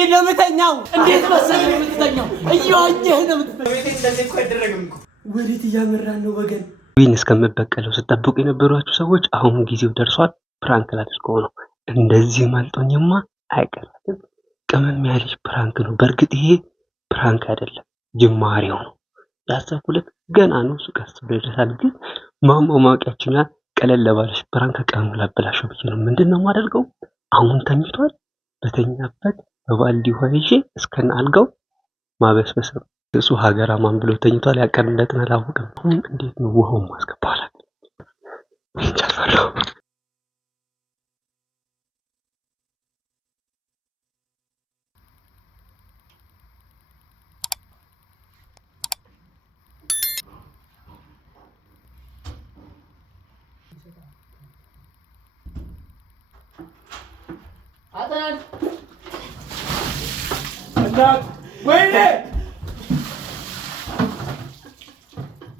እንዴት ነው የምተኛው? እንዴት መሰለህ የምትተኛው? እየዋኘህ ነው የምትተኛው። ቤቴ እንደዚህ እኮ አይደረግም እኮ። ወዴት እያመራን ነው ወገን? ዊን እስከምበቀለው ስጠብቁ የነበሯችሁ ሰዎች አሁን ጊዜው ደርሷል። ፕራንክ ላድርገው ነው። እንደዚህ ማልጦኝማ አይቀርም። ቅመም ያለች ፕራንክ ነው። በእርግጥ ይሄ ፕራንክ አይደለም፣ ጅማሬው ነው። ያሰብኩለት ገና ነው። እሱ ቀስ ብሎ ይደርሳል። ግን ማወቂያችን ቀለል ለባለሽ ፕራንክ ቀኑ ላበላሸው ብዬ ነው። ምንድነው የማደርገው? አሁን ተኝቷል። በተኛበት በባልዲ ውሃ ይዤ እስከነ አልጋው ማበስበስ ነው። እሱ ሀገር አማን ብሎ ተኝቷል። ያቀንለትን አላወቅም። አሁን እንዴት ነው ውሃውን ማስገባው? ይቻላል። አታን ወይኔ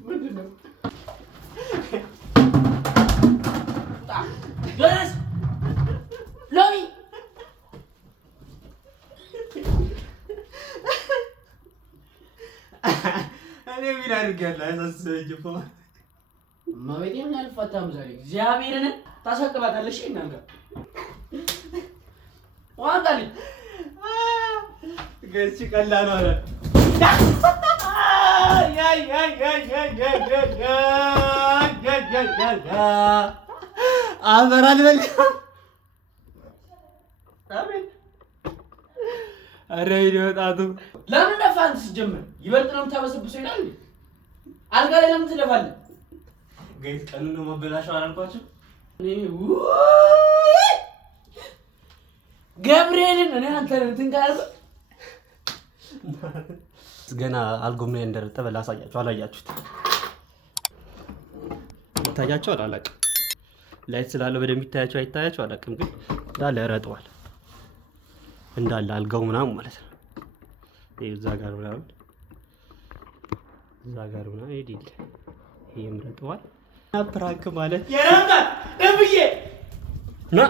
ምንድነው? ዮናስ ሎሚ እኔ ምን አድርጌያለሁ? አያሳስበኝም። ማቤቴን አልፈታም ዛሬ። እግዚአብሔርን ታሳቅባታለሽ እናንተ ዋንታሊ ገጭ ቀላል ነው። አበራል በል አረ ይወጣቱ ለምን ደፋን? ሲጀምር ይበልጥ ነው የምታበስብሰው ይላል። አልጋ ላይ ለምን ትደፋለህ? ገጭ ቀኑን ነው መበላሸው አላልኳችሁ? ገብርኤልን እኔ አንተ እንትን ካልኩ ገና አልጎም ላይ እንደረጠበ ላሳያችሁ። አላያችሁት? ይታያችሁ አላውቅም። ላይት ስላለው በደንብ ይታያችሁ አይታያችሁ አላውቅም። ግን እንዳለ ረጠዋል። እንዳለ አልጋው ምናምን ማለት ነው። እዛ ጋር ምናምን ይዲል ይሄም ረጠዋል። ፕራንክ ማለት የራንታ ደብዬ ና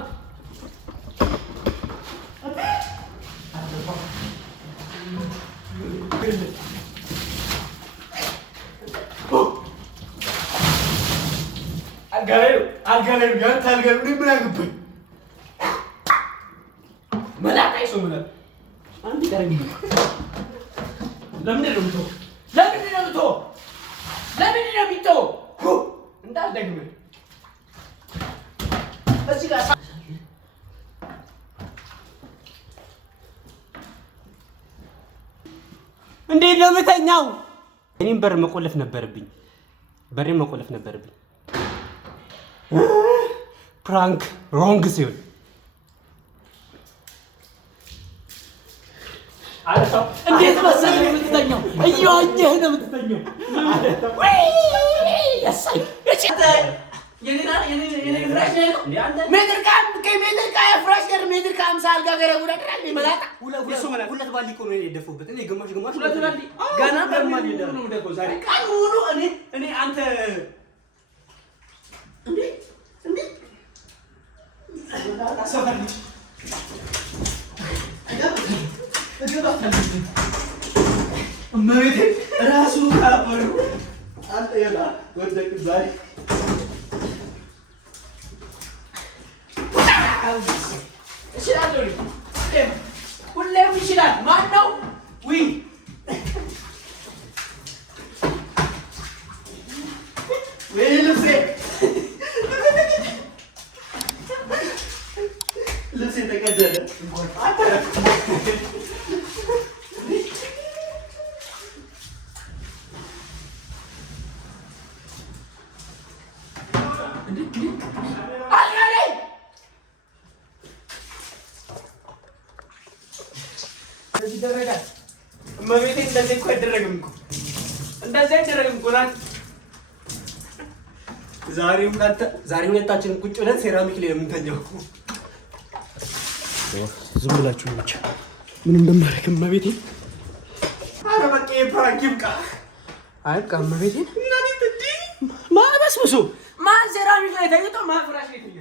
አልጋለሁ ያንተ አልጋለሁ ምን አገባኝ? መላጣይ ሰው ምን አንድ ቀረኝ። ለምን ነው የምትተው? እንዳልደግም እዚህ ጋር እንዴት ነው የምተኛው? እኔም በሬን መቆለፍ ነበረብኝ። ፕራንክ ሮንግ ሲሆን አለታው እንዴት መሰለህ የምትተኛው? እየዋኘህ ነው የምትተኛው። ያሳይ የኔና ፍራሽ ነው ሜትር ፍራሽ ነው ሜትር ከ50 አልጋ ጋር ወዳደራል ይመላጣ ሁለት ባልዲ እኮ ነው የደፈውበት። እኔ ግማሽ ሁለት ባልዲ ገና በርማል ነው የምደፈው ዛሬ ቀን ሙሉ እኔ አንተ እንዴ ሰፈር ልጅ እመቤቴ ራሱ ካፈሩ አንተ ያላ ወደቅ ዛሬ ሁሌም ይችላል። ማን ነው? ውይ ልብሴ ተቀደደ። እመቤቴ እንደዚህ እኮ አይደረግም እኮ። እንደዚህ አይደረግም እኮ ናት። ዛሬ ሁለታችን ቁጭ ብለን ሴራሚክ ላይ የምንተኛው። ዝም ብላችሁ ብቻ ምን እንደማደርግ እመቤቴ። ኧረ በቃ የፕራንክ ይብቃ። አይብቃ እመቤቴ። ማበስብሱ ማን ሴራሚክ ላይ ተኝቶ ማን ፍራሽ ላይ ተኝቶ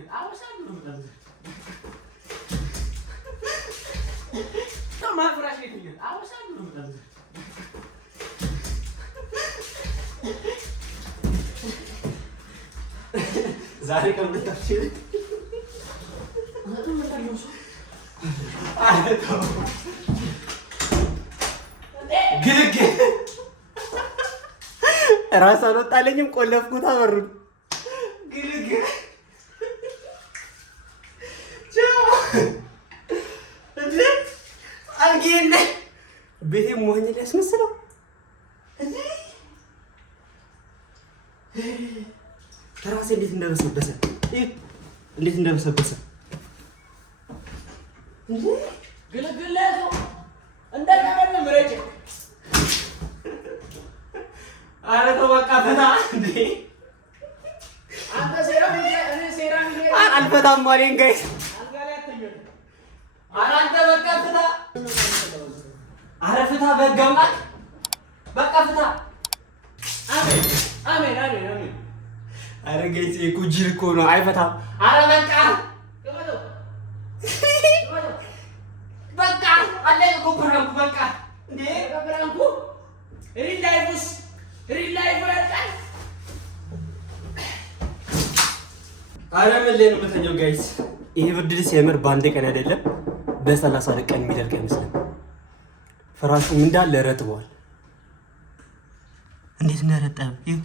ማፍራሽ የትኛው አውሳኝ ነው ማለት ዛሬ ከምታችሁ ግልግ ራስ አልወጣለኝም። ቆለፍኩት አበሩን ግልግ አልጌነ ቤቴ መሆን ሊያስመስለው ራሴ እንዴት እንደበሰበሰ እንዴት እንደበሰበሰ ግልግል ነው እንደገና ምረጭ። ኧረ ተው በቃ ፈታ እንዴ አንተ ሴራሚክ አልፈታም አለኝ ጋይስ። ኧረ አንተ በቃ ፍታ። ኧረ ፍታ በጋምጣት በቃ ፍታ። አሜን አሜን አሜን አሜን። ኧረ ጋይስ እኮ ጅል እኮ ነው አይፈታም። ኧረ በቃ በቃ አለኝ እኮ ፕራንኩ በቃ እንዴ ፕራንኩ ሪል ላይፍ ያጣል። ኧረ ምን ላይ ነው የምተኛው ጋይስ? ይሄ ብርድ ልብስ የምር በአንድ ቀን አይደለም በ30 ቀን የሚደርቅ አይመስልም። ፍራሹም እንዳለ ረጥቧል። እንዴት እንደረጠበ ይኸው።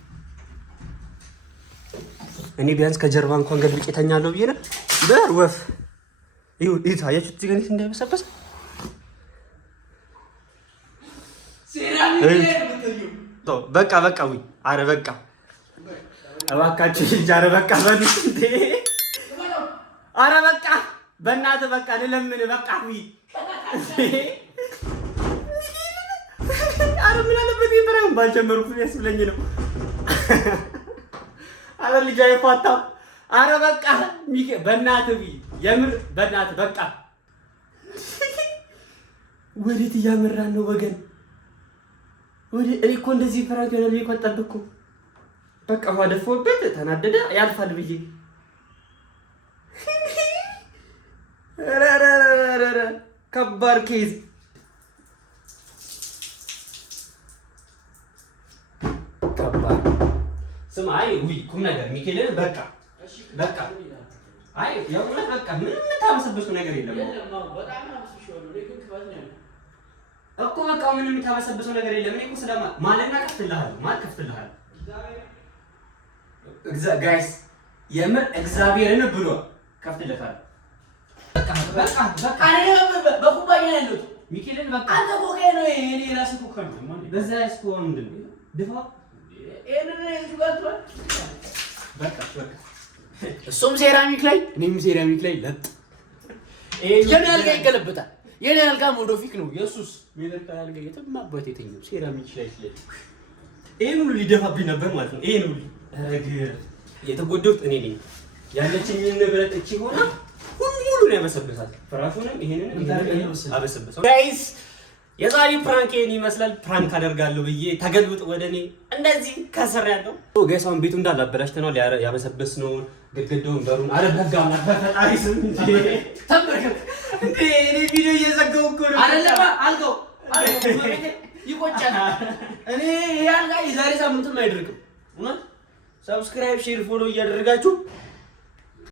እኔ ቢያንስ ከጀርባ እንኳን ገልብጬ እተኛለሁ ብዬ ነው። በወፍ ይኸው እዩት። አያችሁት እዚህ ጋር እንዴት እንዳይበሰበሰ በቃ በቃ ውይ ኧረ በቃ እባካችሁ ልጅ ኧረ በቃ በሉት እንዴ ኧረ በቃ በእናትህ በቃ ልለምን በቃ ውይ ኧረ ምን አለበት ይበራም ባልጀመርኩ ያስብለኝ ነው። ኧረ ልጅ አይፋታም። ኧረ በቃ ሚኬ በእናትህ ውይ የምር በእናትህ በቃ ወዴት እያመራን ነው ወገን? እኔ እኮ እንደዚህ ፍራንክ ይሆናል ብዬ እኮ አልጠበኩም። በቃ ውሃ ደፎበት ተናደደ ያልፋል ብዬ ኧረ ከባድ ኬዝ ከባድ ስማ። አይ ውይ ቁም ነገር ሚኬልን በቃ በቃ አይ የእውነት በቃ ምንም የምታመሰብሰው ነገር የለም እኮ በቃ ምንም የምታመሰብሰው ነገር የለም። እኔ እኮ ስለማለና ከፍትልሃለሁ ማለት ከፍትልሃለሁ ጋይስ የምር እግዚአብሔርን ብሎ ከፍትለታለሁ። በቃ በቃ በቃ እኔ በኩባያ ነው ያለሁት። ሚኬልን በቃ አንተ ኮካ ነው እኔ ራሴ ኮካ ነው ማለት በዛ ያስኮ ምንድን ነው ድፋ እኔ ጋር በቃ በቃ እሱም ሴራሚክ ላይ እኔም ሴራሚክ ላይ ለጥ የኔ አልጋ ይገለበጣል። የኔ አልጋ ሞዶፊክ ነው። ኢየሱስ ሜለካ አልጋ የተማበት የተኛው ሴራሚክ ላይ ስለጥ ይሄን ሁሉ ሊደፋብኝ ነበር ማለት ነው። ይሄን ሁሉ የተጎደውት እኔ ነኝ። ያለችኝን ንብረት እቺ ሆና ሁሉ ነው ያበሰበሳል። ፍራሹንም ይሄንን አበሰበሰው። ጋይስ የዛሬው ፕራንክ ይሄን ይመስላል። ፕራንክ አደርጋለሁ ብዬ ተገልብጥ ወደ እኔ እንደዚህ ከስር ያለው ጋይስ አሁን ቤቱ እንዳለ አበላሽተናል። ያበሰበስነውን ግድግዳውን በሩን አረጋጋማ በፈጣሪ ስም እንጂ ተመርከክ እንዴ እኔ ቪዲዮ እየዘጋሁ እኮ ነው። አይደለም አልገው ይቆጫል። እኔ ያልጋ የዛሬ ሳምንትም አይደርግም። እውነት ሰብስክራይብ ሼር ፎሎ እያደረጋችሁ